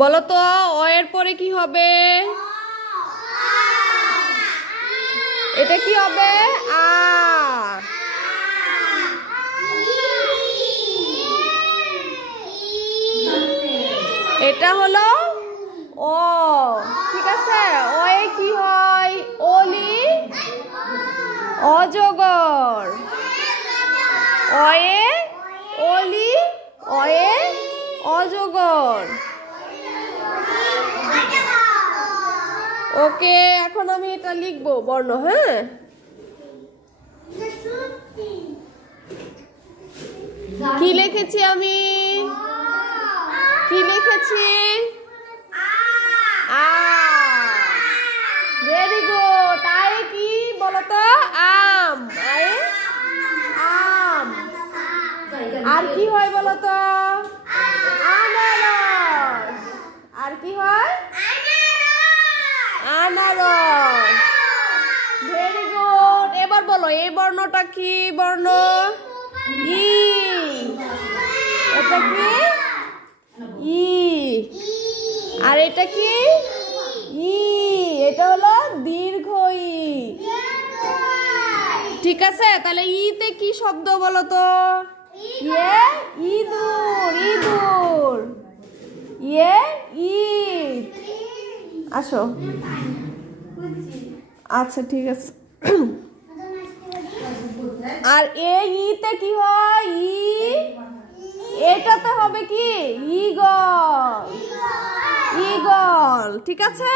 বলো তো অ এর পরে কি হবে? এটা কি হবে? আ। এটা হলো ও, ঠিক আছে। ও এ কি হয়? অলি অজগর। অয়ে অলি, অয়ে অজগর। ওকে, এখন আমি এটা লিখবো বর্ণ। হ্যাঁ, কি লিখেছি আমি? কি লিখেছি? Very good. আয়ে কি বলো তো? আম। আয়ে আম। আর কি হয় বলো তো? আনারস। আর কি হয়? আনারস। Very good. এবার বলো এই বর্ণটা কি বর্ণ? ই। এটা কি? ই। আর এটা কি? ই। এটা হলো দীর্ঘ ই। ঠিক আছে, তাহলে ইতে কি শব্দ বলো তো? ইয়ে ইঁদুর। ইঁদুর। ইয়ে ইট। আসো। আচ্ছা, ঠিক আছে। আর ইতে কি হয়? ই। এটাতে হবে কি? ঈগল। ঈগল। ঠিক আছে।